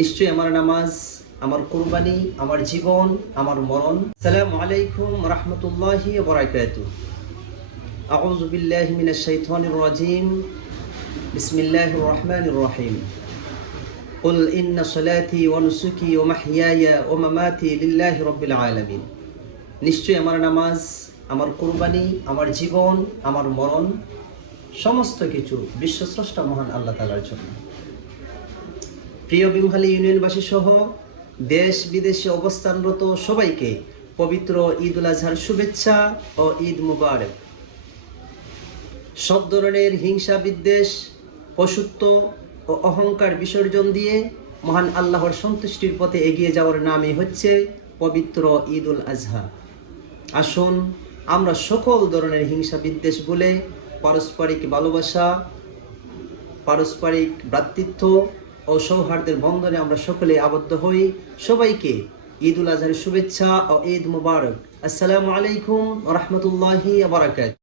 নিশ্চয়ই আমার নামাজ, আমার কুরবানি, আমার জীবন, আমার মরণ। আসসালামু আলাইকুম রাহমাতুল্লাহি ওয়া বারাকাতুহু। আউযু বিল্লাহি মিনাশ শাইতানির রাজীম। বিসমিল্লাহির রহমানির রহিম। কুল ইন্না সলাতি ওয়া নুসুকি ওয়া মাহইয়ায়া ওয়া মামাতি লিল্লাহি রাব্বিল আলামিন। নিশ্চয়ই আমার নামাজ, আমার কুরবানি, আমার জীবন, আমার মরণ সমস্ত কিছু বিশ্বস্রষ্টা মহান আল্লাহ তাআলার জন্য। প্রিয় বিমহালী ইউনিয়নবাসী সহ দেশ বিদেশে অবস্থানরত সবাইকে পবিত্র ঈদ উল আজহার শুভেচ্ছা ও ঈদ মুবারক। সব ধরনের হিংসা বিদ্বেষ, পশুত্ব ও অহংকার বিসর্জন দিয়ে মহান আল্লাহর সন্তুষ্টির পথে এগিয়ে যাওয়ার নামই হচ্ছে পবিত্র ঈদ উল আজহা। আসুন আমরা সকল ধরনের হিংসা বিদ্বেষ ভুলে পারস্পরিক ভালোবাসা, পারস্পরিক ভ্রাতৃত্ব ও সৌহার্দ্যের বন্ধনে আমরা সকলে আবদ্ধ হই। সবাইকে ঈদ উল আজহার শুভেচ্ছা ও ঈদ মুবারক। আসসালামু আলাইকুম ওয়া রাহমাতুল্লাহি ওয়া বারাকাতুহু।